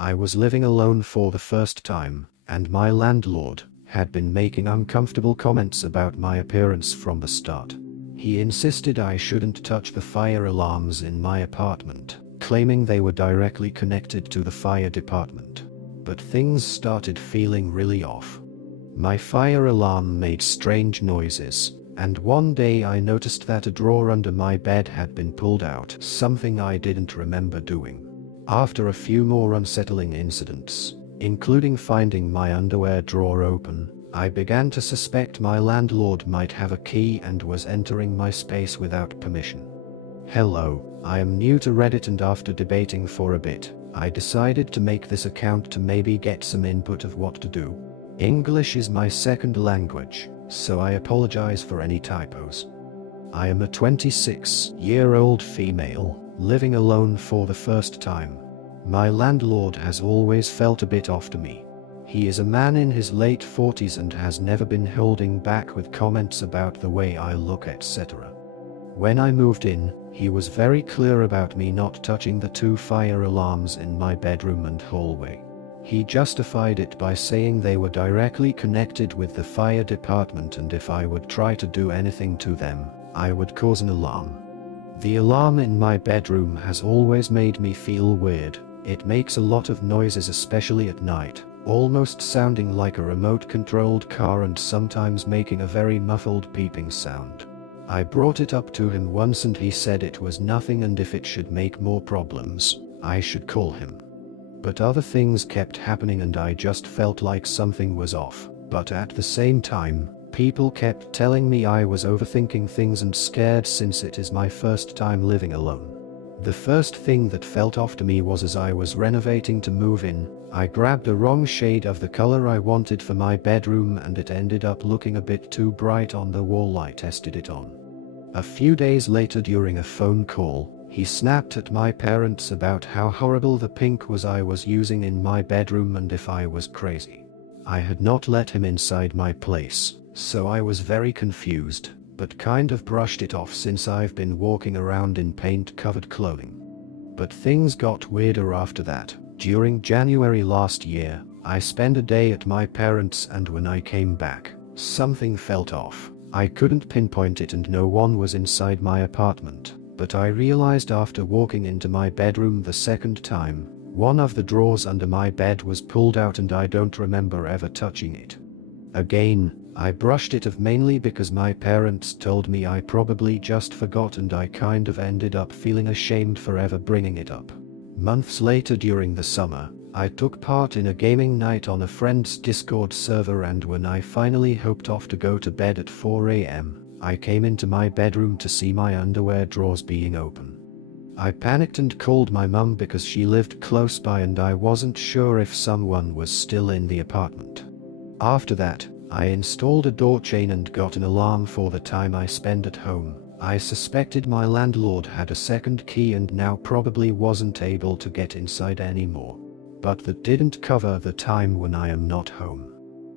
I was living alone for the first time, and my landlord had been making uncomfortable comments about my appearance from the start. He insisted I shouldn't touch the fire alarms in my apartment, claiming they were directly connected to the fire department. But things started feeling really off. My fire alarm made strange noises, and one day I noticed that a drawer under my bed had been pulled out, something I didn't remember doing. After a few more unsettling incidents, including finding my underwear drawer open, I began to suspect my landlord might have a key and was entering my space without permission. Hello, I am new to Reddit, and after debating for a bit, I decided to make this account to maybe get some input of what to do. English is my second language, so I apologize for any typos. I am a 26-year-old female, living alone for the first time. My landlord has always felt a bit off to me. He is a man in his late 40s and has never been holding back with comments about the way I look, etc. When I moved in, he was very clear about me not touching the 2 fire alarms in my bedroom and hallway. He justified it by saying they were directly connected with the fire department, and if I would try to do anything to them, I would cause an alarm. The alarm in my bedroom has always made me feel weird. It makes a lot of noises, especially at night, almost sounding like a remote-controlled car and sometimes making a very muffled beeping sound. I brought it up to him once and he said it was nothing, and if it should make more problems, I should call him. But other things kept happening and I just felt like something was off. But at the same time, people kept telling me I was overthinking things and scared since it is my first time living alone. The first thing that felt off to me was as I was renovating to move in, I grabbed a wrong shade of the color I wanted for my bedroom and it ended up looking a bit too bright on the wall I tested it on. A few days later, during a phone call, he snapped at my parents about how horrible the pink was I was using in my bedroom and if I was crazy. I had not let him inside my place, so I was very confused, but kind of brushed it off since I've been walking around in paint-covered clothing. But things got weirder after that. During January last year, I spent a day at my parents' and when I came back, something felt off. I couldn't pinpoint it and no one was inside my apartment. But I realized after walking into my bedroom the second time, one of the drawers under my bed was pulled out and I don't remember ever touching it. Again, I brushed it off mainly because my parents told me I probably just forgot and I kind of ended up feeling ashamed for ever bringing it up. Months later during the summer, I took part in a gaming night on a friend's Discord server, and when I finally hoped off to go to bed at 4 a.m., I came into my bedroom to see my underwear drawers being open. I panicked and called my mum because she lived close by and I wasn't sure if someone was still in the apartment. After that, I installed a door chain and got an alarm for the time I spent at home. I suspected my landlord had a second key and now probably wasn't able to get inside anymore. But that didn't cover the time when I am not home.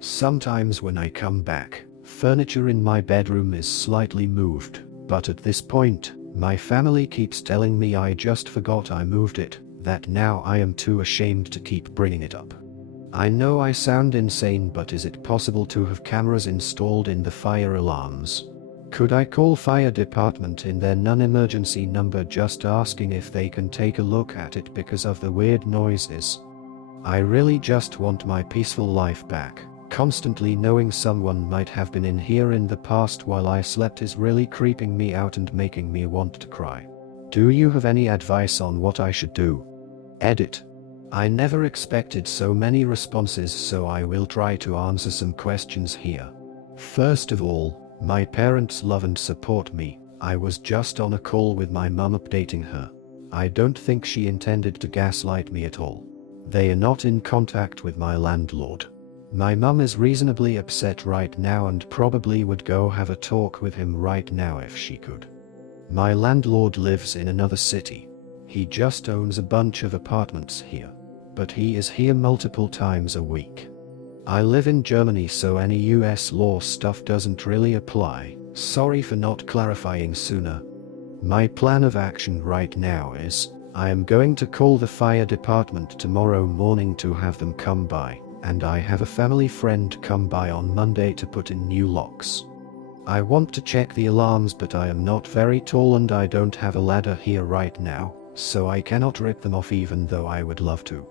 Sometimes when I come back, furniture in my bedroom is slightly moved, but at this point, my family keeps telling me I just forgot I moved it, that now I am too ashamed to keep bringing it up. I know I sound insane, but is it possible to have cameras installed in the fire alarms? Could I call fire department in their non-emergency number just asking if they can take a look at it because of the weird noises? I really just want my peaceful life back. Constantly knowing someone might have been in here in the past while I slept is really creeping me out and making me want to cry. Do you have any advice on what I should do? Edit. I never expected so many responses, so I will try to answer some questions here. First of all, my parents love and support me. I was just on a call with my mum updating her. I don't think she intended to gaslight me at all. They are not in contact with my landlord. My mum is reasonably upset right now and probably would go have a talk with him right now if she could. My landlord lives in another city. He just owns a bunch of apartments here. But he is here multiple times a week. I live in Germany, so any US law stuff doesn't really apply. Sorry for not clarifying sooner. My plan of action right now is, I am going to call the fire department tomorrow morning to have them come by, and I have a family friend come by on Monday to put in new locks. I want to check the alarms, but I am not very tall and I don't have a ladder here right now, so I cannot rip them off even though I would love to.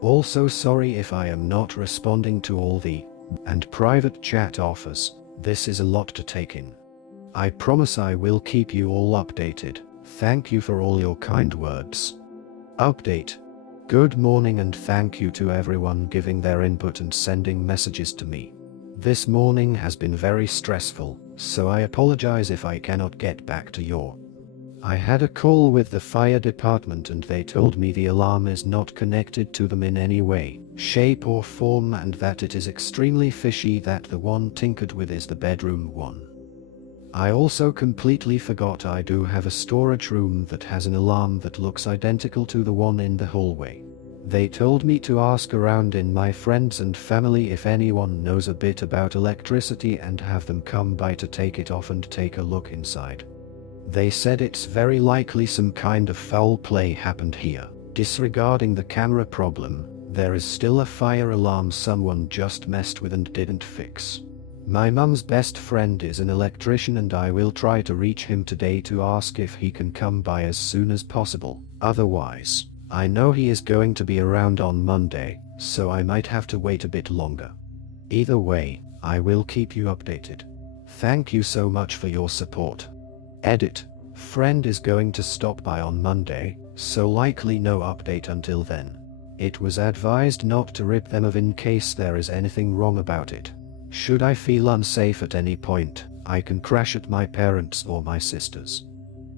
Also sorry if I am not responding to all the and private chat offers, this is a lot to take in. I promise I will keep you all updated. Thank you for all your kind words. Update. Good morning and thank you to everyone giving their input and sending messages to me. This morning has been very stressful, so I apologize if I cannot get back to your. I had a call with the fire department and they told me the alarm is not connected to them in any way, shape or form, and that it is extremely fishy that the one tinkered with is the bedroom one. I also completely forgot I do have a storage room that has an alarm that looks identical to the one in the hallway. They told me to ask around in my friends and family if anyone knows a bit about electricity and have them come by to take it off and take a look inside. They said it's very likely some kind of foul play happened here. Disregarding the camera problem, there is still a fire alarm someone just messed with and didn't fix. My mum's best friend is an electrician and I will try to reach him today to ask if he can come by as soon as possible. Otherwise, I know he is going to be around on Monday, so I might have to wait a bit longer. Either way, I will keep you updated. Thank you so much for your support. Edit. Friend is going to stop by on Monday, so likely no update until then. It was advised not to rip them off in case there is anything wrong about it. Should I feel unsafe at any point, I can crash at my parents' or my sister's.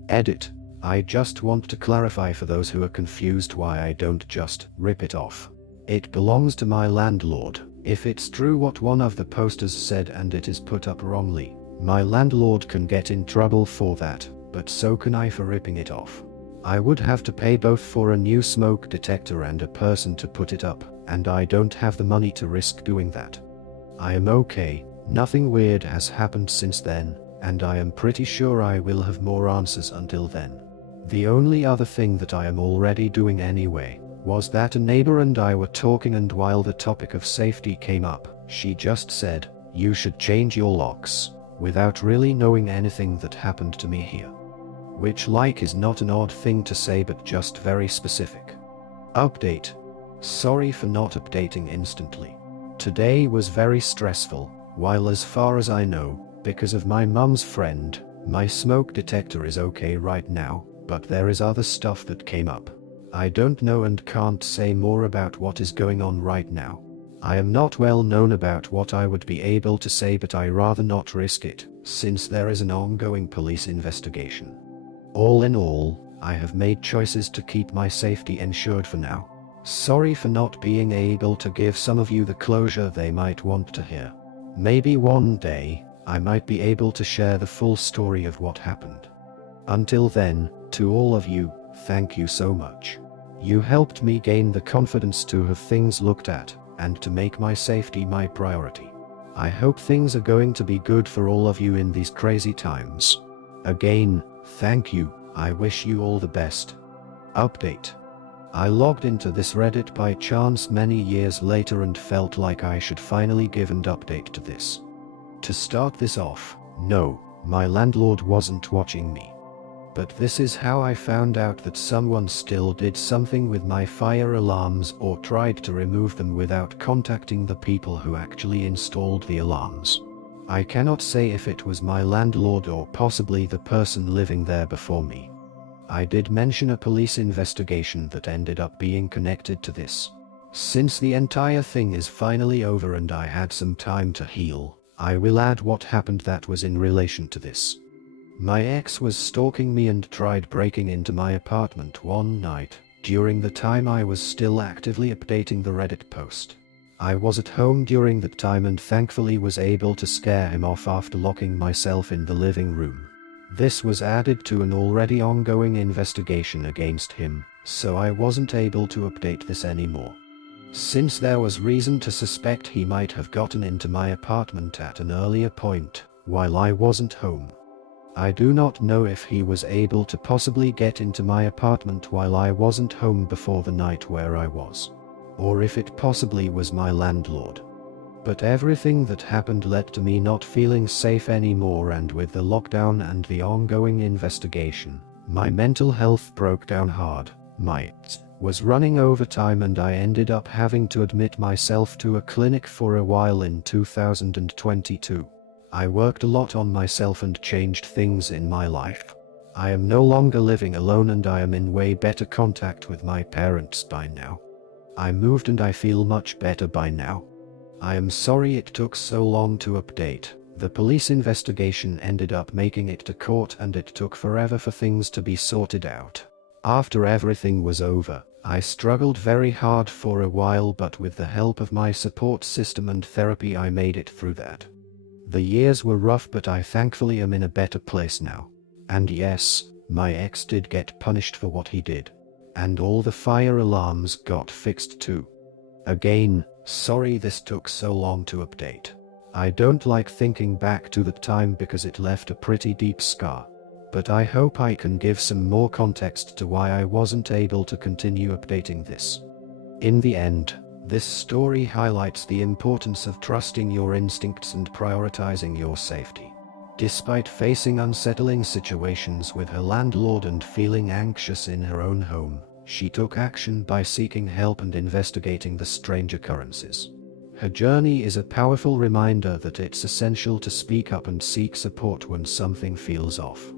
Edit. I just want to clarify for those who are confused why I don't just rip it off. It belongs to my landlord. If it's true what one of the posters said and it is put up wrongly, my landlord can get in trouble for that, but so can I for ripping it off. I would have to pay both for a new smoke detector and a person to put it up, and I don't have the money to risk doing that. I am okay, nothing weird has happened since then, and I am pretty sure I will have more answers until then. The only other thing that I am already doing anyway, was that a neighbor and I were talking, and while the topic of safety came up, she just said, "You should change your locks," without really knowing anything that happened to me here. Which is not an odd thing to say but just very specific. Update. Sorry for not updating instantly. Today was very stressful, while as far as I know, because of my mum's friend, my smoke detector is okay right now, but there is other stuff that came up. I don't know and can't say more about what is going on right now. I am not well known about what I would be able to say, but I rather not risk it, since there is an ongoing police investigation. All in all, I have made choices to keep my safety ensured for now. Sorry for not being able to give some of you the closure they might want to hear. Maybe one day, I might be able to share the full story of what happened. Until then, to all of you, thank you so much. You helped me gain the confidence to have things looked at, and to make my safety my priority. I hope things are going to be good for all of you in these crazy times. Again, thank you, I wish you all the best. Update. I logged into this Reddit by chance many years later and felt like I should finally give an update to this. To start this off, no, my landlord wasn't watching me. But this is how I found out that someone still did something with my fire alarms or tried to remove them without contacting the people who actually installed the alarms. I cannot say if it was my landlord or possibly the person living there before me. I did mention a police investigation that ended up being connected to this. Since the entire thing is finally over and I had some time to heal, I will add what happened that was in relation to this. My ex was stalking me and tried breaking into my apartment one night, during the time I was still actively updating the Reddit post. I was at home during that time and thankfully was able to scare him off after locking myself in the living room. This was added to an already ongoing investigation against him, so I wasn't able to update this anymore. Since there was reason to suspect he might have gotten into my apartment at an earlier point, while I wasn't home. I do not know if he was able to possibly get into my apartment while I wasn't home before the night where I was, or if it possibly was my landlord. But everything that happened led to me not feeling safe anymore, and with the lockdown and the ongoing investigation, my mental health broke down hard. My was running overtime and I ended up having to admit myself to a clinic for a while in 2022. I worked a lot on myself and changed things in my life. I am no longer living alone and I am in way better contact with my parents by now. I moved and I feel much better by now. I am sorry it took so long to update. The police investigation ended up making it to court and it took forever for things to be sorted out. After everything was over, I struggled very hard for a while, but with the help of my support system and therapy I made it through that. The years were rough, but I thankfully am in a better place now. And yes, my ex did get punished for what he did. And all the fire alarms got fixed too. Again, sorry this took so long to update. I don't like thinking back to that time because it left a pretty deep scar. But I hope I can give some more context to why I wasn't able to continue updating this. In the end, this story highlights the importance of trusting your instincts and prioritizing your safety. Despite facing unsettling situations with her landlord and feeling anxious in her own home, she took action by seeking help and investigating the strange occurrences. Her journey is a powerful reminder that it's essential to speak up and seek support when something feels off.